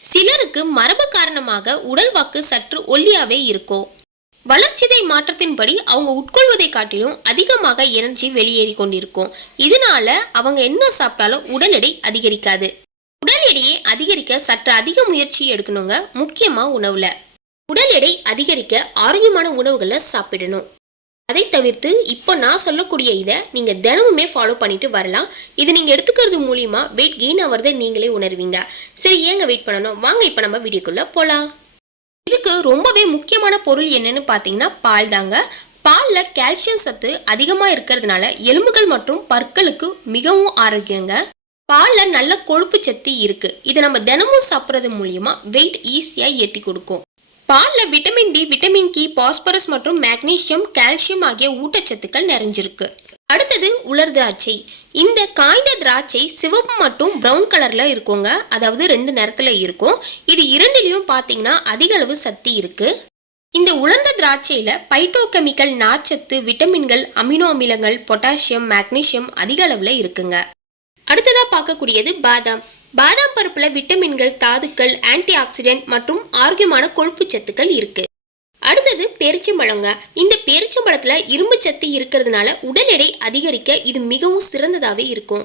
சிலருக்கு மரபு காரணமாக உடல் வாக்கு சற்று ஒல்லியாவே இருக்கும் வளர்ச்சிதை மாற்றத்தின்படி அவங்க உட்கொள்வதை காட்டிலும் அதிகமாக எனர்ஜி வெளியேறி கொண்டிருக்கும் இதனால அவங்க என்ன சாப்பிட்டாலும் உடல் எடை அதிகரிக்காது. உடல் எடையை அதிகரிக்க சற்று அதிக முயற்சி எடுக்கணுங்க முக்கியமா உணவுல. உடல் எடை அதிகரிக்க ஆரோக்கியமான உணவுகளை சாப்பிடணும். அதை தவிர்த்து இப்போ நான் சொல்லக்கூடிய இதை நீங்கள் தினமுமே ஃபாலோ பண்ணிட்டு வரலாம். இது நீங்கள் எடுத்துக்கிறது மூலியமா வெயிட் கெயின் ஆகிறத நீங்களே உணர்வீங்க. சரி ஏங்க வெயிட் பண்ணணும்? வாங்க இப்போ நம்ம வீடியோக்குள்ளே போகலாம் இதுக்கு ரொம்பவே முக்கியமான பொருள் என்னன்னு பார்த்தீங்கன்னா பால் தாங்க. பாலில் கால்சியம் சத்து அதிகமாக இருக்கிறதுனால எலும்புகள் மற்றும் பற்களுக்கு மிகவும் ஆரோக்கியங்க. பாலில் நல்ல கொழுப்பு சத்து இருக்குது இதை நம்ம தினமும் சாப்பிட்றது மூலியமாக வெயிட் ஈஸியாக ஏற்றி கொடுக்கும். பாலில் விட்டமின் டி விட்டமின் கி பாஸ்பரஸ் மற்றும் மேக்னீசியம் கால்சியம் ஆகிய ஊட்டச்சத்துக்கள் நிறைஞ்சிருக்கு. அடுத்தது உலர் திராட்சை. இந்த காய்ந்த திராட்சை சிவப்பு மட்டும் பிரவுன் கலரில் இருக்குங்க. அதாவது ரெண்டு நேரத்தில் இருக்கும். இது இரண்டிலையும் பார்த்தீங்கன்னா அதிக அளவு சக்தி இருக்குது இந்த உலர்ந்த திராட்சையில் பைட்டோகெமிக்கல் நார்ச்சத்து விட்டமின்கள் அமினோ அமிலங்கள் பொட்டாசியம் மேக்னீசியம் அதிக அளவில் இருக்குங்க. அடுத்ததாக பார்க்கக்கூடியது பாதாம். பாதாம் பருப்புல விட்டமின்கள் தாதுக்கள் ஆன்டி ஆக்சிடென்ட் மற்றும் ஆரோக்கியமான கொழுப்பு சத்துக்கள் இருக்கு. அடுத்தது பேரிச்சம்பழங்க இந்த பேரிச்சம்பழத்துல இரும்பு சத்து இருக்கிறதுனால உடல் எடை அதிகரிக்க இது மிகவும் சிறந்ததாகவே இருக்கும்.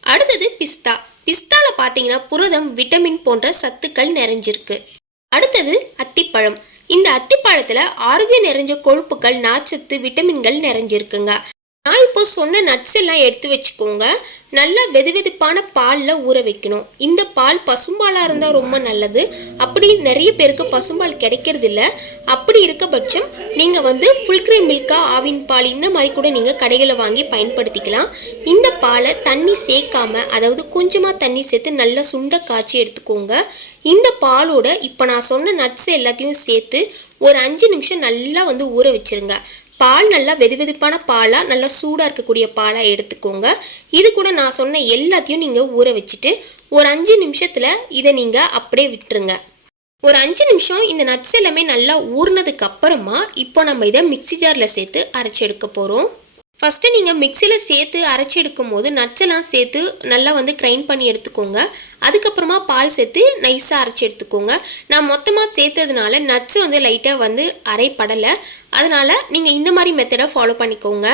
அடுத்தது பிஸ்தா. பிஸ்தால பாத்தீங்கன்னா புரதம் விட்டமின் போன்ற சத்துக்கள் நிறைஞ்சிருக்கு. அடுத்தது அத்திப்பழம். இந்த அத்திப்பழத்துல ஆரோக்கியம் நிறைஞ்ச கொழுப்புகள் நார்ச்சத்து விட்டமின்கள் நிறைஞ்சிருக்குங்க. நான் இப்போ சொன்ன நட்ஸ் எல்லாம் எடுத்து வச்சுக்கோங்க. நல்லா வெதுவெதுப்பான பாலில் ஊற வைக்கணும். இந்த பால் பசும்பாலாக இருந்தால் ரொம்ப நல்லது. அப்படி நிறைய பேருக்கு பசும்பால் கிடைக்கிறது இல்லை அப்படி இருக்க பட்சம் நீங்கள் வந்து ஃபுல் கிரீம் மில்கா ஆவின் பால் இந்த மாதிரி கூட நீங்கள் கடைகளை வாங்கி பயன்படுத்திக்கலாம். இந்த பாலை தண்ணி சேர்க்காம அதாவது கொஞ்சமாக தண்ணி சேர்த்து நல்லா சுண்ட காய்ச்சி எடுத்துக்கோங்க. இந்த பாலோட இப்போ நான் சொன்ன நட்ஸ் எல்லாத்தையும் சேர்த்து ஒரு அஞ்சு நிமிஷம் நல்லா வந்து ஊற வச்சிருங்க. பால் நல்லா வெதுவெதுப்பான பாலாக நல்லா சூடாக இருக்கக்கூடிய பாலாக எடுத்துக்கோங்க. இது கூட நான் சொன்ன எல்லாத்தையும் நீங்கள் ஊற வச்சுட்டு ஒரு அஞ்சு நிமிஷத்தில் இதை நீங்கள் அப்படியே விட்டுருங்க. ஒரு அஞ்சு நிமிஷம் இந்த நட்ஸ் எல்லாமே நல்லா ஊறினதுக்கு அப்புறமா இப்போ நம்ம இதை மிக்ஸி ஜாரில் சேர்த்து அரைச்சி எடுக்க போகிறோம் ஃபஸ்ட்டு நீங்கள் மிக்சியில் சேர்த்து அரைச்சி எடுக்கும் போது சேர்த்து நல்லா வந்து கிரைண்ட் பண்ணி எடுத்துக்கோங்க. அதுக்கப்புறமா பால் சேர்த்து நைஸாக அரைச்சி எடுத்துக்கோங்க. நான் மொத்தமாக சேர்த்ததுனால நட்ஸ் வந்து லைட்டாக வந்து அரைப்படலை. அதனால் நீங்கள் இந்த மாதிரி மெத்தடை ஃபாலோ பண்ணிக்கோங்க.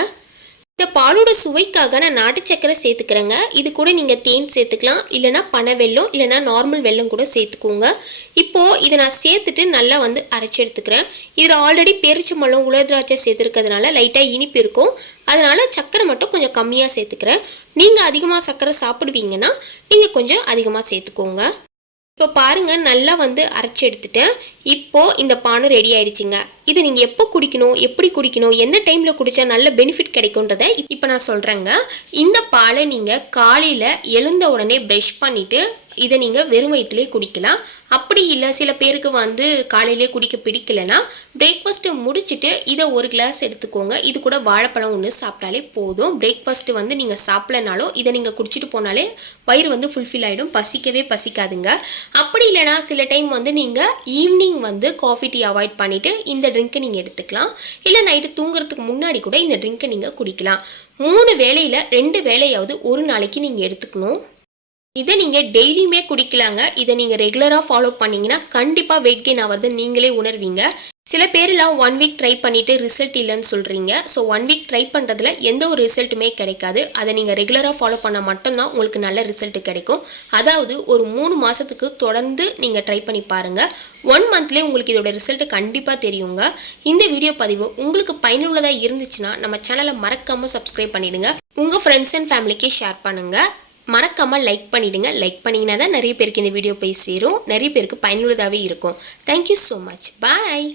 இந்த பாலோட சுவைக்காக நான் நாட்டு சக்கரை சேர்த்துக்கிறேங்க. இது கூட நீங்கள் தேன் சேர்த்துக்கலாம். இல்லைனா பனை வெல்லம் இல்லைனா நார்மல் வெல்லம் கூட சேர்த்துக்கோங்க. இப்போது இதை நான் சேர்த்துட்டு நல்லா வந்து அரைச்சி எடுத்துக்கிறேன். இதில் ஆல்ரெடி பேரிச்சம்பழம் உலர் திராட்சை சேர்த்துருக்கிறதுனால லைட்டாக இனிப்பு இருக்கும். அதனால் சக்கரை மட்டும் கொஞ்சம் கம்மியாக சேர்த்துக்கிறேன். நீங்கள் அதிகமாக சக்கரை சாப்பிடுவீங்கன்னா நீங்கள் கொஞ்சம் அதிகமாக சேர்த்துக்கோங்க. இப்போ பாருங்கள் நல்லா வந்து அரைச்சி எடுத்துட்டேன். இப்போது இந்த பானம் ரெடி ஆயிடுச்சுங்க. இது நீங்கள் எப்போ குடிக்கணும் எப்படி குடிக்கணும் எந்த டைமில் குடித்தா நல்ல பெனிஃபிட் கிடைக்குன்றதை இப்போ நான் சொல்கிறேங்க இந்த பாலை நீங்கள் காலையில் எழுந்த உடனே ப்ரஷ் பண்ணிவிட்டு இதை நீங்கள் வெறும் வயிற்றுலேயே குடிக்கலாம். அப்படி இல்லை சில பேருக்கு வந்து காலையிலே குடிக்க பிடிக்கலனா பிரேக்ஃபாஸ்ட்டு முடிச்சுட்டு இதை ஒரு கிளாஸ் எடுத்துக்கோங்க. இது கூட வாழைப்பழம் ஒன்று சாப்பிட்டாலே போதும். பிரேக்ஃபாஸ்ட்டு வந்து நீங்கள் சாப்பிடலனாலும் இதை நீங்கள் குடிச்சிட்டு போனாலே வயிறு வந்து ஃபுல்ஃபில் ஆகிடும் பசிக்கவே பசிக்காதுங்க. அப்படி இல்லைனா சில டைம் வந்து நீங்கள் ஈவினிங் வந்து காஃபி டீ அவாய்ட் பண்ணிவிட்டு இந்த ட்ரிங்க்கை நீங்கள் எடுத்துக்கலாம். இல்லை நைட்டு தூங்குறதுக்கு முன்னாடி கூட இந்த ட்ரிங்க்கை நீங்கள் குடிக்கலாம். மூணு வேளையில் ரெண்டு வேலையாவது ஒரு நாளைக்கு நீங்கள் எடுத்துக்கணும். இதை நீங்கள் டெய்லியுமே குடிக்கலாங்க. இதை நீங்கள் ரெகுலராக ஃபாலோ பண்ணிங்கன்னா கண்டிப்பாக வெயிட் கெயின் ஆகிறது நீங்களே உணர்வீங்க. சில பேர்லாம் ஒன் வீக் ட்ரை பண்ணிவிட்டு ரிசல்ட் இல்லைன்னு சொல்கிறீங்க ஸோ ஒன் வீக் ட்ரை பண்ணுறதுல எந்த ஒரு ரிசல்ட்டுமே கிடைக்காது. அதை நீங்கள் ரெகுலராக ஃபாலோ பண்ணால் மட்டும்தான் உங்களுக்கு நல்ல ரிசல்ட் கிடைக்கும். அதாவது ஒரு மூணு மாதத்துக்கு தொடர்ந்து நீங்கள் ட்ரை பண்ணி பாருங்கள் ஒன் மந்த்லேயே உங்களுக்கு இதோட ரிசல்ட் கண்டிப்பாக தெரியுங்க. இந்த வீடியோ பதிவு உங்களுக்கு பயனுள்ளதாக இருந்துச்சுன்னா நம்ம சேனலை மறக்காமல் சப்ஸ்கிரைப் பண்ணிவிடுங்க உங்கள் ஃப்ரெண்ட்ஸ் அண்ட் ஃபேமிலிக்கு ஷேர் பண்ணுங்கள் மறக்காமல் லைக் பண்ணிவிடுங்க லைக் பண்ணிங்கன்னா தான் நிறைய பேருக்கு இந்த வீடியோ போய் சேரும். நிறைய பேருக்கு பயனுள்ளதாகவே இருக்கும். Thank you so much bye